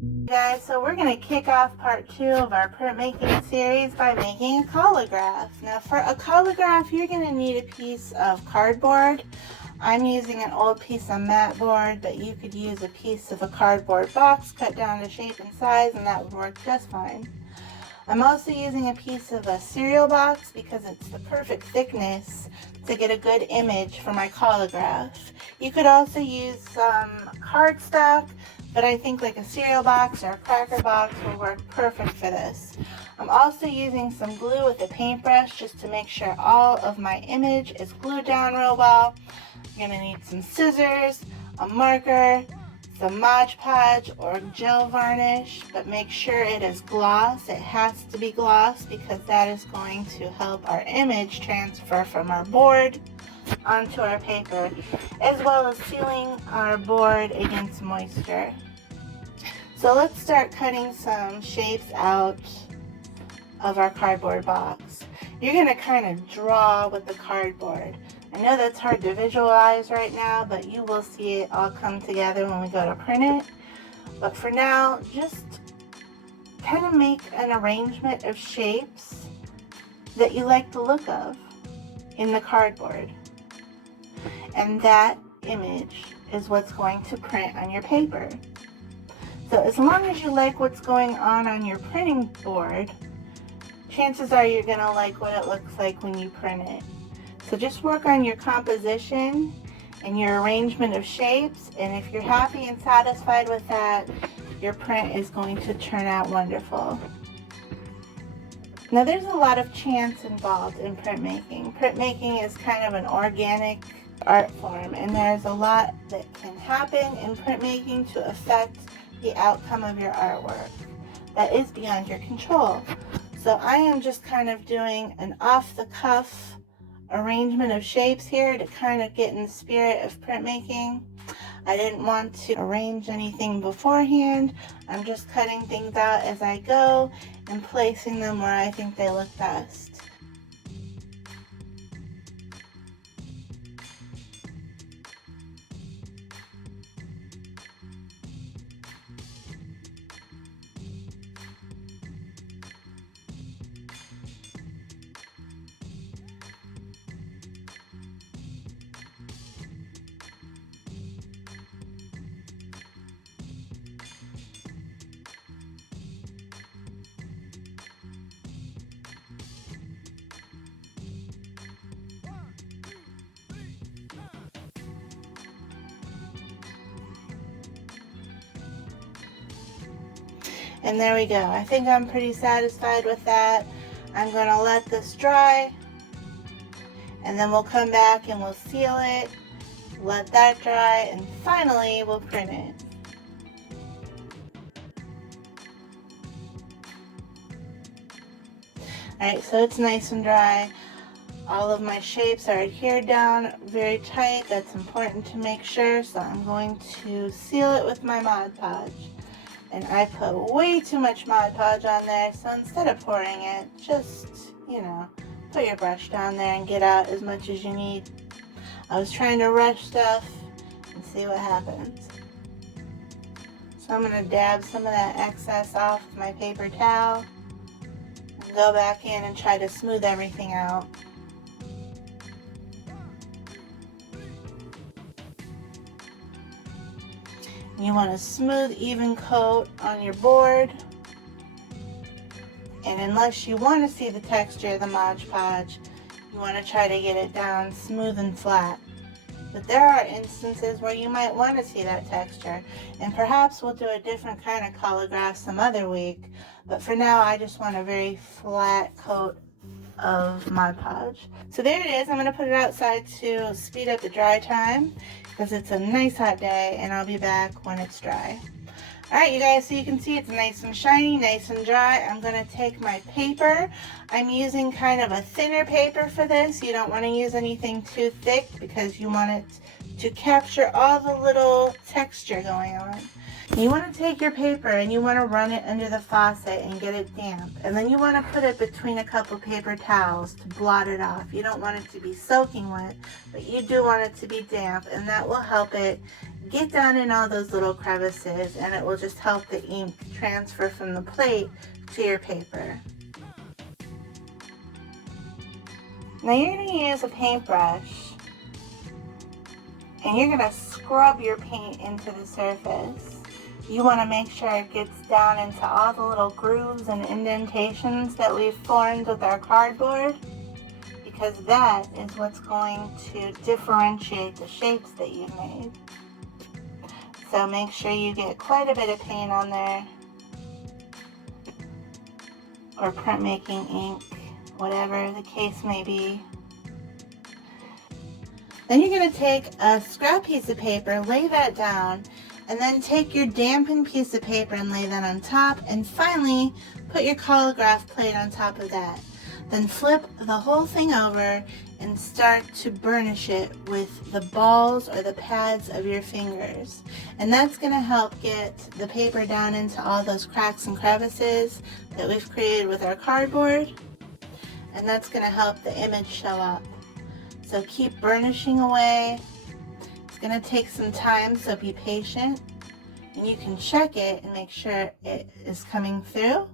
Guys, so we're going to kick off part 2 of our printmaking series by making a collagraph. Now for a collagraph, you're going to need a piece of cardboard. I'm using an old piece of mat board, but you could use a piece of a cardboard box cut down to shape and size, and that would work just fine. I'm also using a piece of a cereal box because it's the perfect thickness to get a good image for my collagraph. You could also use some cardstock, but I think like a cereal box or a cracker box will work perfect for this. I'm also using some glue with a paintbrush just to make sure all of my image is glued down real well. You're going to need some scissors, a marker, some Mod Podge or gel varnish, but make sure it is gloss. It has to be gloss because that is going to help our image transfer from our board onto our paper, as well as sealing our board against moisture. So let's start cutting some shapes out of our cardboard box. You're going to kind of draw with the cardboard. I know that's hard to visualize right now, but you will see it all come together when we go to print it. But for now, just kind of make an arrangement of shapes that you like the look of in the cardboard. And that image is what's going to print on your paper. So as long as you like what's going on your printing board, chances are you're going to like what it looks like when you print it. So just work on your composition and your arrangement of shapes, and if you're happy and satisfied with that, your print is going to turn out wonderful. Now there's a lot of chance involved in printmaking. Printmaking is kind of an organic art form, and there's a lot that can happen in printmaking to affect the outcome of your artwork that is beyond your control. So I am just kind of doing an off-the-cuff arrangement of shapes here to kind of get in the spirit of printmaking. I didn't want to arrange anything beforehand. I'm just cutting things out as I go and placing them where I think they look best. And there we go. I think I'm pretty satisfied with that. I'm going to let this dry, and then we'll come back and we'll seal it, let that dry, and finally we'll print it. Alright, so it's nice and dry. All of my shapes are adhered down very tight. That's important to make sure, so I'm going to seal it with my Mod Podge. And I put way too much Mod Podge on there, so instead of pouring it, just, put your brush down there and get out as much as you need. I was trying to rush stuff and see what happens. So I'm going to dab some of that excess off with my paper towel and go back in and try to smooth everything out. You want a smooth, even coat on your board. And unless you want to see the texture of the Mod Podge, you want to try to get it down smooth and flat. But there are instances where you might want to see that texture. And perhaps we'll do a different kind of collagraph some other week. But for now, I just want a very flat coat of Mod Podge. So there it is. I'm going to put it outside to speed up the dry time, because it's a nice hot day, and I'll be back when it's dry. Alright you guys, so you can see it's nice and shiny, nice and dry. I'm going to take my paper. I'm using kind of a thinner paper for this. You don't want to use anything too thick because you want it to capture all the little texture going on. You want to take your paper and you want to run it under the faucet and get it damp. And then you want to put it between a couple paper towels to blot it off. You don't want it to be soaking wet, but you do want it to be damp, and that will help it get down in all those little crevices, and it will just help the ink transfer from the plate to your paper. Now you're going to use a paintbrush, and you're going to scrub your paint into the surface. You want to make sure it gets down into all the little grooves and indentations that we've formed with our cardboard, because that is what's going to differentiate the shapes that you've made. So make sure you get quite a bit of paint on there, or printmaking ink, whatever the case may be. Then you're going to take a scrap piece of paper, lay that down, and then take your dampened piece of paper and lay that on top, and finally put your Collagraph plate on top of that. Then flip the whole thing over and start to burnish it with the balls or the pads of your fingers. And that's going to help get the paper down into all those cracks and crevices that we've created with our cardboard. And that's going to help the image show up. So keep burnishing away. It's going to take some time, so be patient. And you can check it and make sure it is coming through.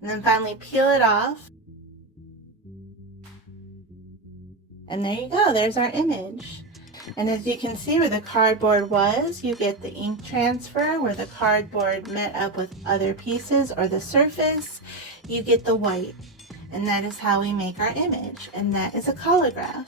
And then finally peel it off. And there you go, there's our image. And as you can see where the cardboard was, you get the ink transfer where the cardboard met up with other pieces or the surface, you get the white. And that is how we make our image. And that is a Collagraph.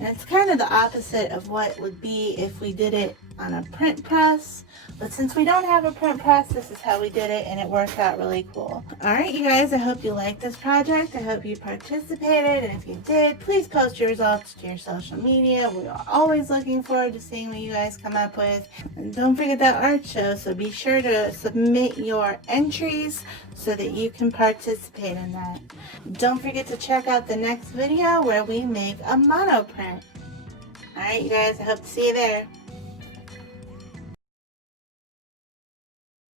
And it's kind of the opposite of what it would be if we did it on a print press. But since we don't have a print press, this is how we did it, and it worked out really cool. Alright, you guys, I hope you liked this project. I hope you participated, and if you did, please post your results to your social media. We are always looking forward to seeing what you guys come up with. And don't forget that art show, so be sure to submit your entries so that you can participate in that. Don't forget to check out the next video where we make a monoprint. Alright, you guys, I hope to see you there.